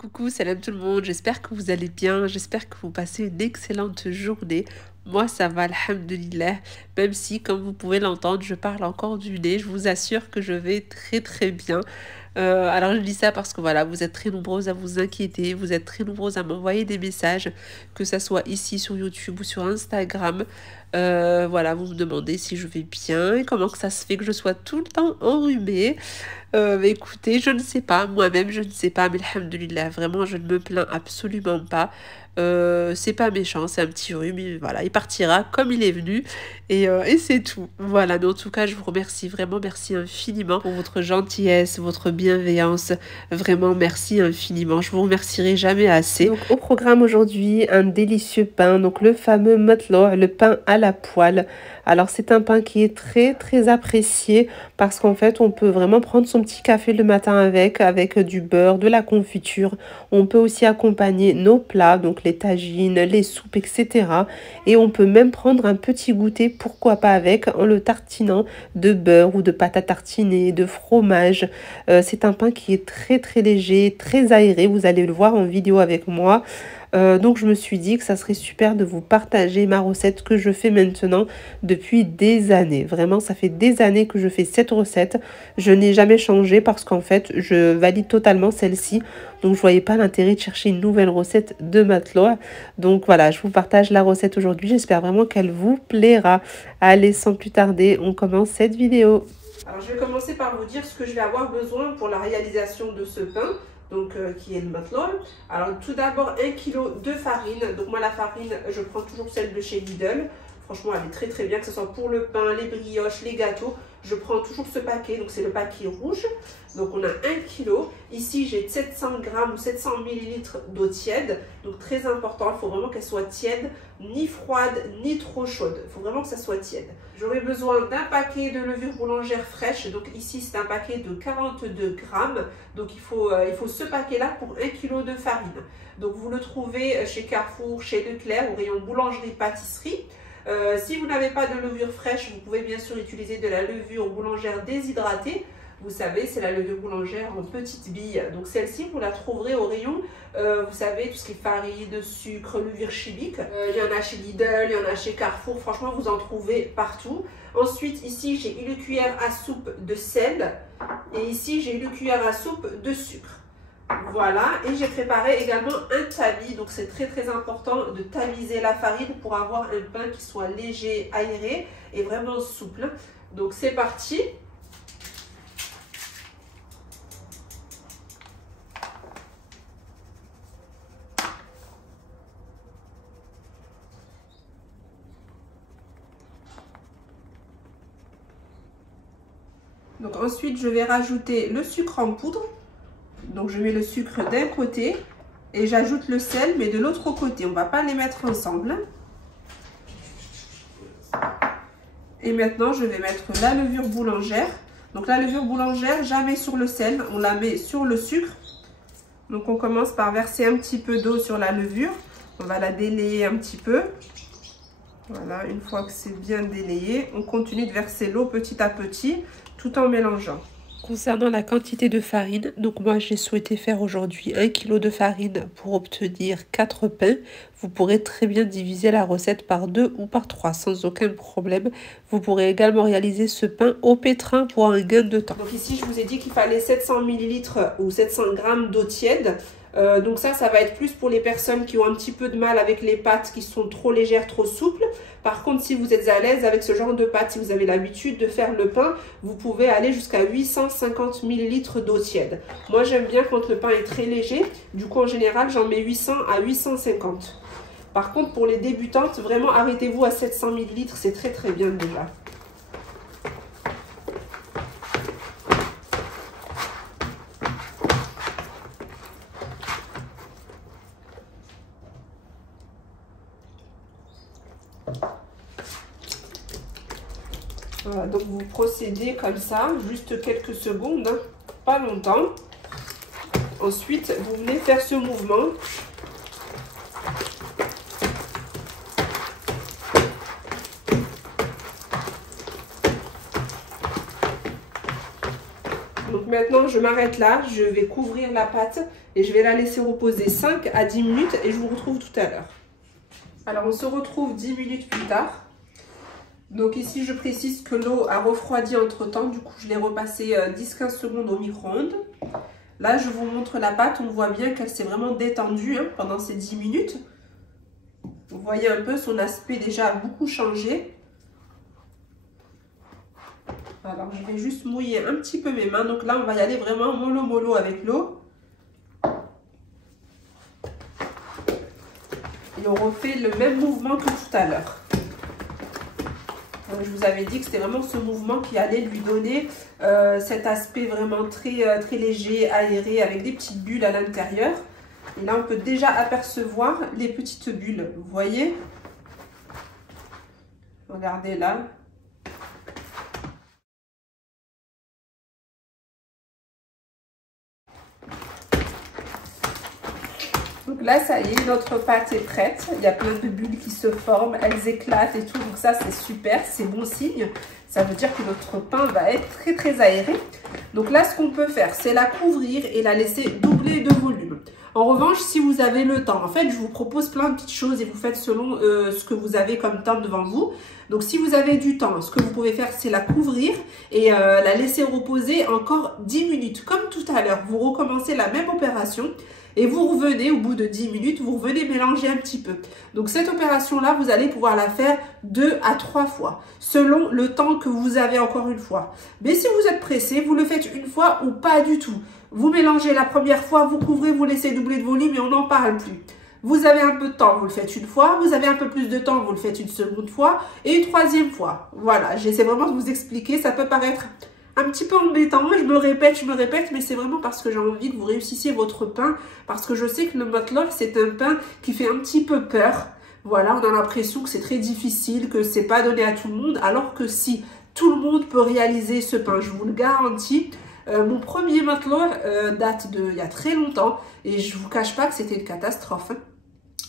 Coucou, salam tout le monde, j'espère que vous allez bien, j'espère que vous passez une excellente journée. Moi, ça va, alhamdoulilah, même si, comme vous pouvez l'entendre, je parle encore du nez, je vous assure que je vais très très bien. Alors, je dis ça parce que voilà, vous êtes très nombreuses à vous inquiéter, vous êtes très nombreuses à m'envoyer des messages, que ça soit ici sur YouTube ou sur Instagram. Voilà, vous me demandez si je vais bien et comment que ça se fait que je sois tout le temps enrhumée. Mais écoutez, je ne sais pas, moi-même je ne sais pas, mais alhamdoulilah, vraiment je ne me plains absolument pas. C'est pas méchant, c'est un petit rhume, voilà, il partira comme il est venu et c'est tout. Voilà, mais en tout cas, je vous remercie vraiment, merci infiniment pour votre gentillesse, votre bienveillance. Vraiment, merci infiniment. Je vous remercierai jamais assez. Donc, au programme aujourd'hui, un délicieux pain, donc le fameux matloh, le pain à la poêle. Alors, c'est un pain qui est très, très apprécié parce qu'en fait, on peut vraiment prendre son petit café le matin avec du beurre, de la confiture. On peut aussi accompagner nos plats, donc les tagines, les soupes, etc. Et on peut même prendre un petit goûter, pourquoi pas avec, en le tartinant de beurre ou de pâte à tartiner, de fromage. C'est un pain qui est très très léger, très aéré. Vous allez le voir en vidéo avec moi. Donc je me suis dit que ça serait super de vous partager ma recette que je fais maintenant depuis des années. Vraiment, ça fait des années que je fais cette recette. Je n'ai jamais changé parce qu'en fait, je valide totalement celle-ci. Donc je voyais pas l'intérêt de chercher une nouvelle recette de matloh. Donc voilà, je vous partage la recette aujourd'hui. J'espère vraiment qu'elle vous plaira. Allez, sans plus tarder, on commence cette vidéo. Alors je vais commencer par vous dire ce que je vais avoir besoin pour la réalisation de ce pain. Donc qui est le matloh. Alors tout d'abord 1 kg de farine. Donc moi la farine, je prends toujours celle de chez Lidl. Franchement elle est très très bien, que ce soit pour le pain, les brioches, les gâteaux. Je prends toujours ce paquet, donc c'est le paquet rouge. Donc on a 1 kg. Ici j'ai 700 g ou 700 ml d'eau tiède. Donc très important, il faut vraiment qu'elle soit tiède, ni froide, ni trop chaude. Il faut vraiment que ça soit tiède. J'aurai besoin d'un paquet de levure boulangère fraîche. Donc ici c'est un paquet de 42 g. Donc il faut ce paquet-là pour 1 kg de farine. Donc vous le trouvez chez Carrefour, chez Leclerc, au rayon boulangerie-pâtisserie. Si vous n'avez pas de levure fraîche, vous pouvez bien sûr utiliser de la levure boulangère déshydratée. Vous savez, c'est la levure boulangère en petites billes. Donc celle-ci, vous la trouverez au rayon, vous savez, tout ce qui est farine, sucre, levure chimique. Il y en a chez Lidl, il y en a chez Carrefour. Franchement, vous en trouvez partout. Ensuite, ici, j'ai une cuillère à soupe de sel. Et ici, j'ai une cuillère à soupe de sucre. Voilà, et j'ai préparé également un tamis, donc c'est très très important de tamiser la farine pour avoir un pain qui soit léger, aéré et vraiment souple. Donc c'est parti. Donc ensuite je vais rajouter le sucre en poudre. Donc je mets le sucre d'un côté et j'ajoute le sel, mais de l'autre côté. On ne va pas les mettre ensemble. Et maintenant, je vais mettre la levure boulangère. Donc la levure boulangère, jamais sur le sel, on la met sur le sucre. Donc on commence par verser un petit peu d'eau sur la levure. On va la délayer un petit peu. Voilà, une fois que c'est bien délayé, on continue de verser l'eau petit à petit, tout en mélangeant. Concernant la quantité de farine, donc moi j'ai souhaité faire aujourd'hui 1 kg de farine pour obtenir 4 pains. Vous pourrez très bien diviser la recette par 2 ou par 3 sans aucun problème. Vous pourrez également réaliser ce pain au pétrin pour un gain de temps. Donc ici je vous ai dit qu'il fallait 700 ml ou 700 g d'eau tiède. Donc ça va être plus pour les personnes qui ont un petit peu de mal avec les pâtes qui sont trop légères, trop souples. Par contre, si vous êtes à l'aise avec ce genre de pâtes, si vous avez l'habitude de faire le pain, vous pouvez aller jusqu'à 850 ml d'eau tiède. Moi, j'aime bien quand le pain est très léger. Du coup, en général, j'en mets 800 à 850. Par contre, pour les débutantes, vraiment, arrêtez-vous à 700 ml. C'est très, très bien déjà. Voilà, donc vous procédez comme ça, juste quelques secondes, hein, pas longtemps. Ensuite, vous venez faire ce mouvement. Donc maintenant, je m'arrête là. Je vais couvrir la pâte et je vais la laisser reposer 5 à 10 minutes et je vous retrouve tout à l'heure. Alors, on se retrouve 10 minutes plus tard. Donc ici, je précise que l'eau a refroidi entre-temps. Du coup, je l'ai repassé 10-15 secondes au micro-ondes. Là, je vous montre la pâte. On voit bien qu'elle s'est vraiment détendue pendant ces 10 minutes. Vous voyez un peu, son aspect déjà a beaucoup changé. Alors, je vais juste mouiller un petit peu mes mains. Donc là, on va y aller vraiment mollo-mollo avec l'eau. Et on refait le même mouvement que tout à l'heure. Je vous avais dit que c'était vraiment ce mouvement qui allait lui donner cet aspect vraiment très, très léger, aéré, avec des petites bulles à l'intérieur. Et là, on peut déjà apercevoir les petites bulles. Vous voyez? Regardez là. Donc là, ça y est, notre pâte est prête. Il y a plein de bulles qui se forment, elles éclatent et tout. Donc ça, c'est super, c'est bon signe. Ça veut dire que notre pain va être très, très aéré. Donc là, ce qu'on peut faire, c'est la couvrir et la laisser doubler de volume. En revanche, si vous avez le temps, en fait, je vous propose plein de petites choses et vous faites selon ce que vous avez comme temps devant vous. Donc, si vous avez du temps, ce que vous pouvez faire, c'est la couvrir et la laisser reposer encore 10 minutes. Comme tout à l'heure, vous recommencez la même opération. Et vous revenez, au bout de 10 minutes, vous revenez mélanger un petit peu. Donc cette opération-là, vous allez pouvoir la faire 2 à 3 fois, selon le temps que vous avez encore une fois. Mais si vous êtes pressé, vous le faites une fois ou pas du tout. Vous mélangez la première fois, vous couvrez, vous laissez doubler de volume et on n'en parle plus. Vous avez un peu de temps, vous le faites une fois. Vous avez un peu plus de temps, vous le faites une seconde fois et une troisième fois. Voilà, j'essaie vraiment de vous expliquer. Ça peut paraître un petit peu embêtant, je me répète, mais c'est vraiment parce que j'ai envie que vous réussissiez votre pain, parce que je sais que le motloch, c'est un pain qui fait un petit peu peur. Voilà, on a l'impression que c'est très difficile, que c'est pas donné à tout le monde, alors que si, tout le monde peut réaliser ce pain, je vous le garantis. Mon premier motloch date de il y a très longtemps, et je vous cache pas que c'était une catastrophe.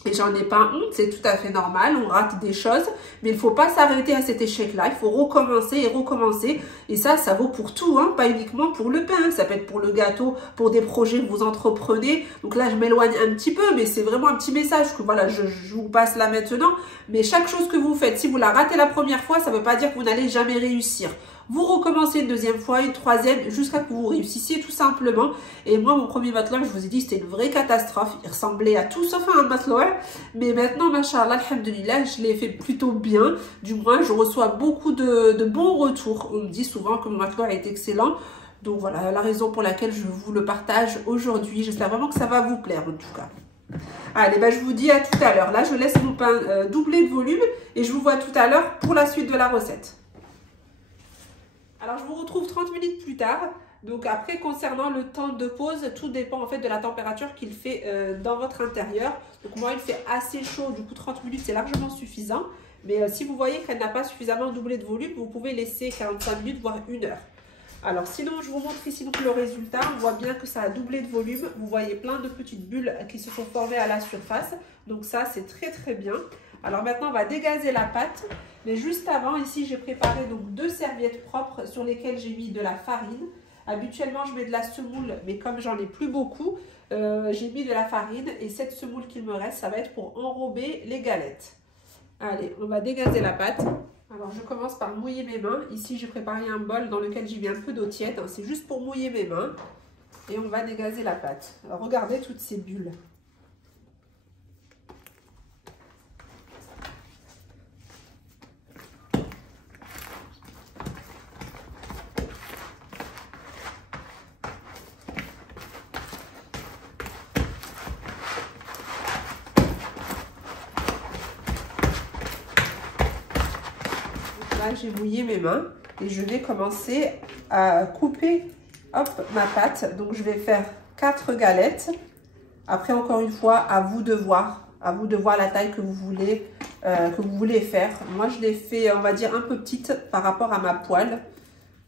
Et j'en ai pas honte, c'est tout à fait normal, on rate des choses, mais il ne faut pas s'arrêter à cet échec-là, il faut recommencer et recommencer. Et ça vaut pour tout, pas uniquement pour le pain, ça peut être pour le gâteau, pour des projets que vous entreprenez. Donc là, je m'éloigne un petit peu, mais c'est vraiment un petit message que voilà, je vous passe là maintenant. Mais chaque chose que vous faites, si vous la ratez la première fois, ça ne veut pas dire que vous n'allez jamais réussir. Vous recommencez une deuxième fois, une troisième, jusqu'à que vous réussissiez tout simplement. Et moi, mon premier motloch, je vous ai dit, c'était une vraie catastrophe. Il ressemblait à tout sauf à un motloch. Mais maintenant, machallah, alhamdoulilah, je l'ai fait plutôt bien. Du moins, je reçois beaucoup de bons retours. On me dit souvent que mon motloch est excellent. Donc voilà, la raison pour laquelle je vous le partage aujourd'hui. J'espère vraiment que ça va vous plaire en tout cas. Allez, je vous dis à tout à l'heure. Là, je laisse mon pain doubler de volume et je vous vois tout à l'heure pour la suite de la recette. Alors, je vous retrouve 30 minutes plus tard. Donc après, concernant le temps de pause, tout dépend en fait de la température qu'il fait dans votre intérieur. Donc moi, il fait assez chaud, du coup 30 minutes, c'est largement suffisant. Mais si vous voyez qu'elle n'a pas suffisamment doublé de volume, vous pouvez laisser 45 minutes, voire 1 heure. Alors sinon, je vous montre ici donc le résultat. On voit bien que ça a doublé de volume. Vous voyez plein de petites bulles qui se sont formées à la surface. Donc ça, c'est très très bien. Alors maintenant, on va dégazer la pâte. Mais juste avant, ici, j'ai préparé donc 2 serviettes propres sur lesquelles j'ai mis de la farine. Habituellement, je mets de la semoule, mais comme j'en ai plus beaucoup, j'ai mis de la farine. Et cette semoule qu'il me reste, ça va être pour enrober les galettes. Allez, on va dégazer la pâte. Alors, je commence par mouiller mes mains. Ici, j'ai préparé un bol dans lequel j'ai mis un peu d'eau tiède. C'est juste pour mouiller mes mains. Et on va dégazer la pâte. Alors, regardez toutes ces bulles. Là, j'ai mouillé mes mains et je vais commencer à couper ma pâte. Donc, je vais faire 4 galettes. Après, encore une fois, à vous de voir la taille que vous voulez faire. Moi, je l'ai fait, on va dire, un peu petite par rapport à ma poêle.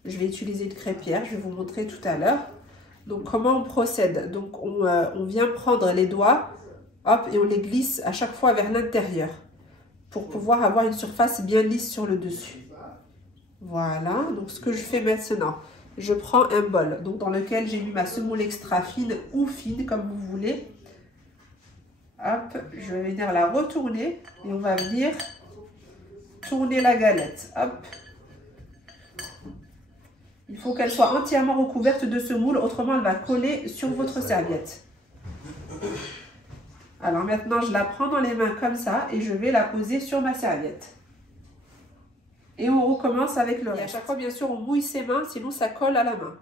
Je vais utiliser une crêpière, je vais vous montrer tout à l'heure. Donc, comment on procède? Donc, on vient prendre les doigts, hop, et on les glisse à chaque fois vers l'intérieur pour pouvoir avoir une surface bien lisse sur le dessus. Voilà, donc ce que je fais maintenant, je prends un bol donc dans lequel j'ai mis ma semoule extra fine ou fine comme vous voulez. Hop, je vais venir la retourner et on va venir tourner la galette. Hop. Il faut qu'elle soit entièrement recouverte de semoule, autrement elle va coller sur votre serviette. Alors maintenant, je la prends dans les mains comme ça et je vais la poser sur ma serviette. Et on recommence avec le reste. Et à chaque fois, bien sûr, on mouille ses mains, sinon ça colle à la main.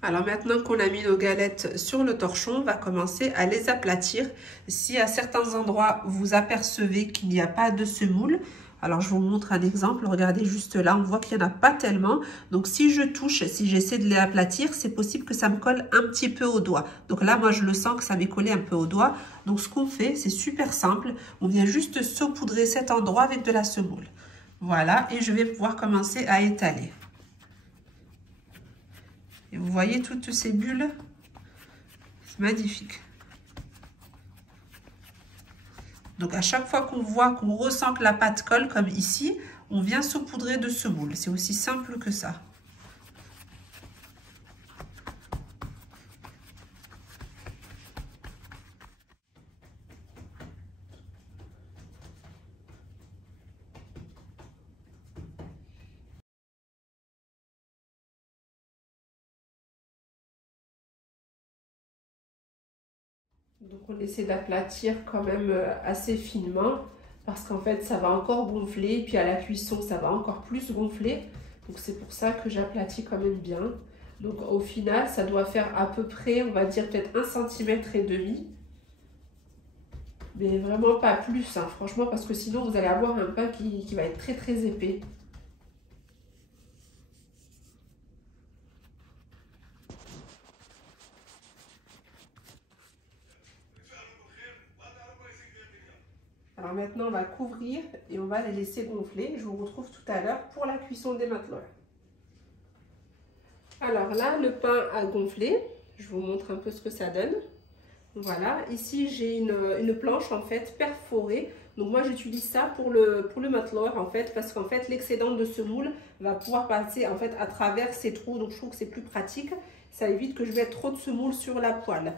Alors maintenant qu'on a mis nos galettes sur le torchon, on va commencer à les aplatir. Si à certains endroits vous apercevez qu'il n'y a pas de semoule, alors je vous montre un exemple, regardez juste là, on voit qu'il n'y en a pas tellement. Donc si je touche, si j'essaie de les aplatir, c'est possible que ça me colle un petit peu au doigt. Donc là, moi je le sens que ça m'est collé un peu au doigt. Donc ce qu'on fait, c'est super simple, on vient juste saupoudrer cet endroit avec de la semoule. Voilà, et je vais pouvoir commencer à étaler. Et vous voyez toutes ces bulles, c'est magnifique. Donc à chaque fois qu'on voit, qu'on ressent que la pâte colle, comme ici, on vient saupoudrer de semoule. C'est aussi simple que ça. Donc on essaie d'aplatir quand même assez finement parce qu'en fait ça va encore gonfler, puis à la cuisson ça va encore plus gonfler. Donc c'est pour ça que j'aplatis quand même bien. Donc au final ça doit faire à peu près, on va dire peut-être 1,5 cm. Mais vraiment pas plus, hein, franchement, parce que sinon vous allez avoir un pain qui va être très très épais. Alors maintenant, on va couvrir et on va les laisser gonfler. Je vous retrouve tout à l'heure pour la cuisson des matelots. Alors là, le pain a gonflé. Je vous montre un peu ce que ça donne. Voilà, ici j'ai une planche en fait perforée. Donc moi j'utilise ça pour le matelot en fait, parce qu'en fait l'excédent de semoule va pouvoir passer en fait à travers ces trous. Donc je trouve que c'est plus pratique. Ça évite que je mette trop de semoule sur la poêle.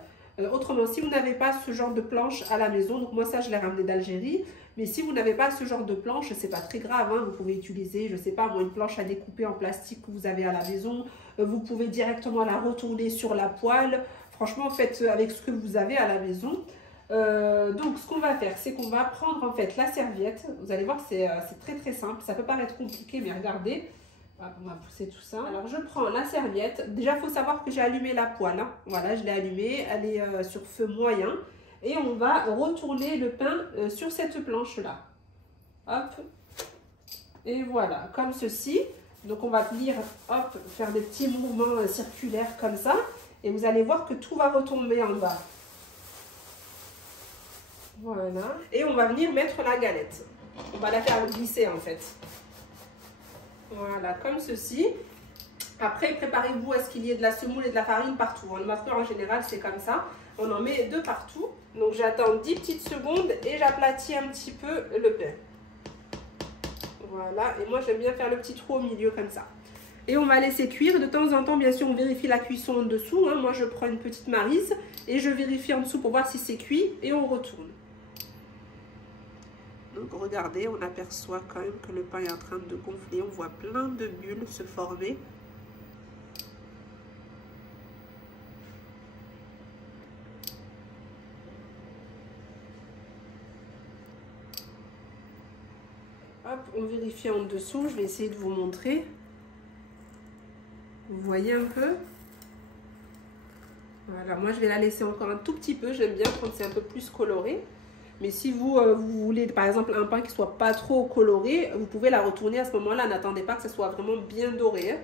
Autrement, si vous n'avez pas ce genre de planche à la maison, donc moi ça je l'ai ramené d'Algérie, mais si vous n'avez pas ce genre de planche, c'est pas très grave, hein, vous pouvez utiliser, je sais pas moi, une planche à découper en plastique que vous avez à la maison, vous pouvez directement la retourner sur la poêle, franchement faites avec ce que vous avez à la maison. Donc ce qu'on va faire, c'est qu'on va prendre en fait la serviette, vous allez voir c'est très très simple, ça peut paraître compliqué mais regardez. On va pousser tout ça. Alors je prends la serviette. Déjà il faut savoir que j'ai allumé la poêle. Hein. Voilà, je l'ai allumée. Elle est sur feu moyen. Et on va retourner le pain sur cette planche-là. Hop. Et voilà, comme ceci. Donc on va venir, hop, faire des petits mouvements circulaires comme ça. Et vous allez voir que tout va retomber en bas. Voilà. Et on va venir mettre la galette. On va la faire glisser en fait. Voilà, comme ceci. Après, préparez-vous à ce qu'il y ait de la semoule et de la farine partout. Le matelot en général, c'est comme ça. On en met de partout. Donc, j'attends 10 petites secondes et j'aplatis un petit peu le pain. Voilà, et moi, j'aime bien faire le petit trou au milieu comme ça. Et on va laisser cuire. De temps en temps, bien sûr, on vérifie la cuisson en dessous. Hein. Moi, je prends une petite maryse et je vérifie en dessous pour voir si c'est cuit et on retourne. Donc regardez, on aperçoit quand même que le pain est en train de gonfler. On voit plein de bulles se former. Hop, on vérifie en dessous. Je vais essayer de vous montrer. Vous voyez un peu? Voilà, moi je vais la laisser encore un tout petit peu. J'aime bien quand c'est un peu plus coloré. Mais si vous, vous voulez par exemple un pain qui soit pas trop coloré, vous pouvez la retourner à ce moment-là. N'attendez pas que ce soit vraiment bien doré. Hein.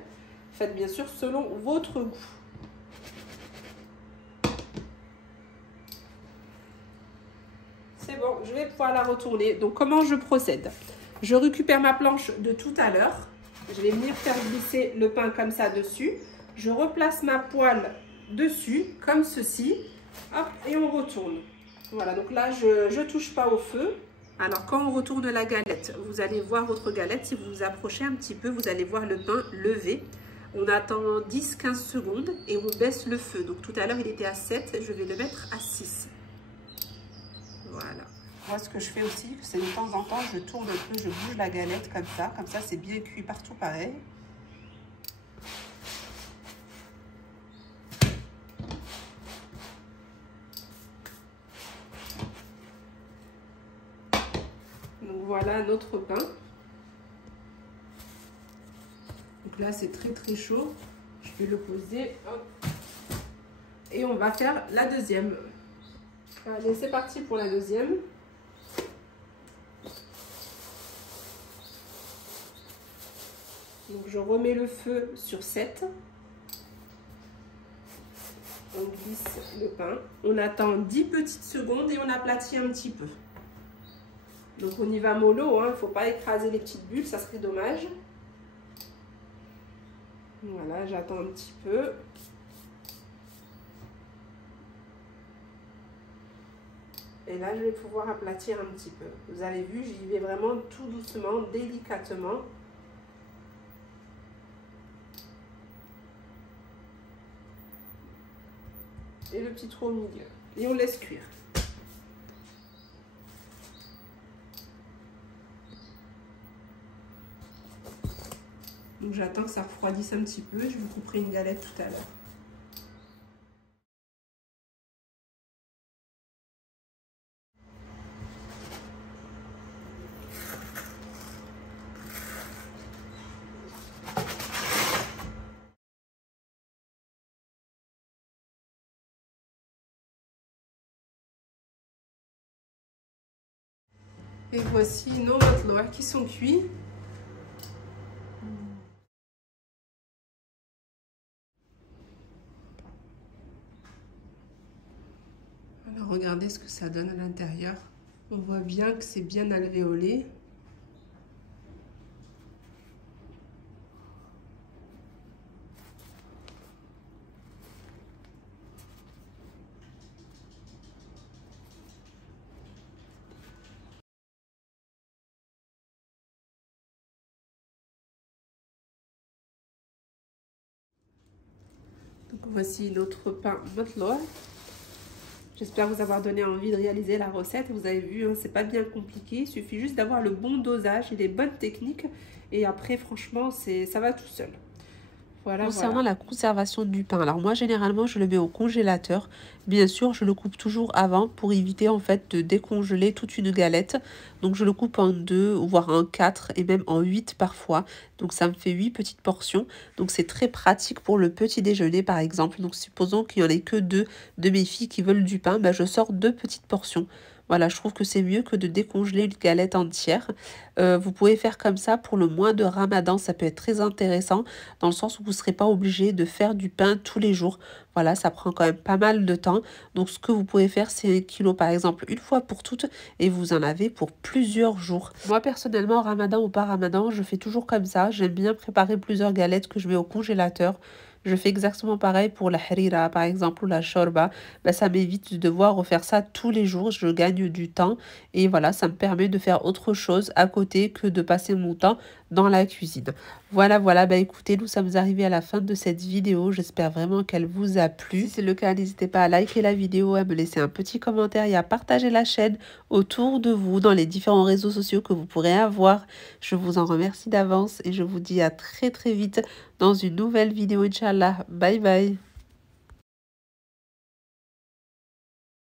Faites bien sûr selon votre goût. C'est bon, je vais pouvoir la retourner. Donc comment je procède? Je récupère ma planche de tout à l'heure. Je vais venir faire glisser le pain comme ça dessus. Je replace ma poêle dessus, comme ceci. Hop, et on retourne. Voilà, donc là, je ne touche pas au feu. Alors, quand on retourne la galette, vous allez voir votre galette. Si vous vous approchez un petit peu, vous allez voir le pain levé. On attend 10-15 secondes et on baisse le feu. Donc, tout à l'heure, il était à 7. Je vais le mettre à 6. Voilà. Moi, ce que je fais aussi, c'est de temps en temps, je tourne un peu, je bouge la galette comme ça. Comme ça, c'est bien cuit partout pareil. Donc voilà notre pain. Donc là c'est très chaud. Je vais le poser. Hop. Et on va faire la deuxième. Allez, c'est parti pour la deuxième. Donc je remets le feu sur 7. On glisse le pain. On attend 10 petites secondes et on aplatit un petit peu. Donc on y va mollo, hein. Il ne faut pas écraser les petites bulles, ça serait dommage. Voilà, j'attends un petit peu. Et là, je vais pouvoir aplatir un petit peu. Vous avez vu, j'y vais vraiment tout doucement, délicatement. Et le petit trou au milieu. Et on laisse cuire. Donc j'attends que ça refroidisse un petit peu. Je vous couperai une galette tout à l'heure. Et voici nos matloa qui sont cuits. Alors regardez ce que ça donne à l'intérieur. On voit bien que c'est bien alvéolé. Donc voici notre pain matloa. J'espère vous avoir donné envie de réaliser la recette. Vous avez vu, hein, c'est pas bien compliqué. Il suffit juste d'avoir le bon dosage et les bonnes techniques. Et après, franchement, ça va tout seul. Voilà, concernant la conservation du pain, alors moi généralement je le mets au congélateur. Bien sûr, je le coupe toujours avant pour éviter en fait de décongeler toute une galette. Donc je le coupe en 2, voire en 4 et même en 8 parfois. Donc ça me fait 8 petites portions. Donc c'est très pratique pour le petit déjeuner par exemple. Donc supposons qu'il n'y en ait que 2 de mes filles qui veulent du pain, je sors 2 petites portions. Voilà, je trouve que c'est mieux que de décongeler une galette entière. Vous pouvez faire comme ça pour le mois de Ramadan. Ça peut être très intéressant dans le sens où vous ne serez pas obligé de faire du pain tous les jours. Voilà, ça prend quand même pas mal de temps. Donc, ce que vous pouvez faire, c'est 1 kilo par exemple une fois pour toutes et vous en avez pour plusieurs jours. Moi, personnellement, Ramadan ou pas Ramadan, je fais toujours comme ça. J'aime bien préparer plusieurs galettes que je mets au congélateur. Je fais exactement pareil pour la harira, par exemple, ou la shorba. Ça m'évite de devoir refaire ça tous les jours. Je gagne du temps. Et voilà, ça me permet de faire autre chose à côté que de passer mon temps dans la cuisine. Voilà, écoutez, nous sommes arrivés à la fin de cette vidéo. J'espère vraiment qu'elle vous a plu. Si c'est le cas, n'hésitez pas à liker la vidéo, à me laisser un petit commentaire et à partager la chaîne autour de vous dans les différents réseaux sociaux que vous pourrez avoir. Je vous en remercie d'avance et je vous dis à très vite dans une nouvelle vidéo, Inch'Allah. Bye bye.